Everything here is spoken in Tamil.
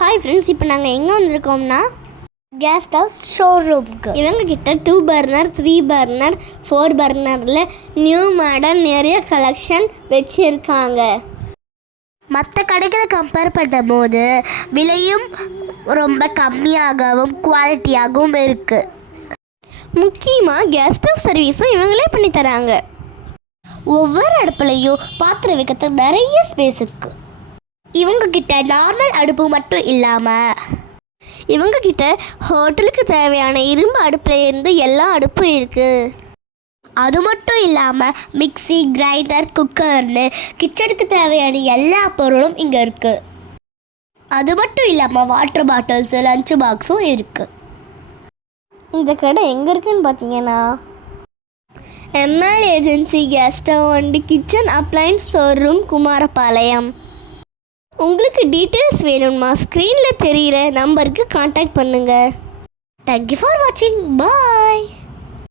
ஹாய் ஃப்ரெண்ட்ஸ், இப்போ நாங்கள் எங்கே வந்திருக்கோம்னா கேஸ் ஸ்டவ் ஷோரூம்க்கு. இவங்கக்கிட்ட 2 பர்னர் 3 பர்னர் 4 பர்னரில் நியூ மாடல் நிறைய கலெக்ஷன் வச்சுருக்காங்க. மற்ற கடைகளை கம்பேர் பண்ணும்போது விலையும் ரொம்ப கம்மியாகவும் குவாலிட்டியாகவும் இருக்குது. முக்கியமாக கேஸ் ஸ்டவ் சர்வீஸும் இவங்களே பண்ணி தராங்க. ஒவ்வொரு அடுப்புலையும் பாத்திரம் வைக்கிறதுக்கு நிறைய ஸ்பேஸ் இருக்குது. இவங்கக்கிட்ட நார்மல் அடுப்பு மட்டும் இல்லாமல் இவங்கக்கிட்ட ஹோட்டலுக்கு தேவையான இரும்பு அடுப்புலேருந்து எல்லா அடுப்பும் இருக்குது. அது மட்டும் இல்லாமல் மிக்சி, கிரைண்டர், குக்கர்னு கிச்சனுக்கு தேவையான எல்லா பொருளும் இங்கே இருக்குது. அது மட்டும் இல்லாமல் வாட்டர் பாட்டில்ஸு, லஞ்ச் பாக்ஸும் இருக்குது. இந்த கடை எங்கே இருக்குதுன்னு பார்த்தீங்கன்னா ML agency gas stove and kitchen appliances showroom, Kumarapalayam. உங்களுக்கு டீட்டெயில்ஸ் வேணும்னா ஸ்க்ரீனில் தெரிகிற நம்பருக்கு கான்டாக்ட் பண்ணுங்கள். தேங்க்யூ ஃபார் வாட்சிங். பாய்.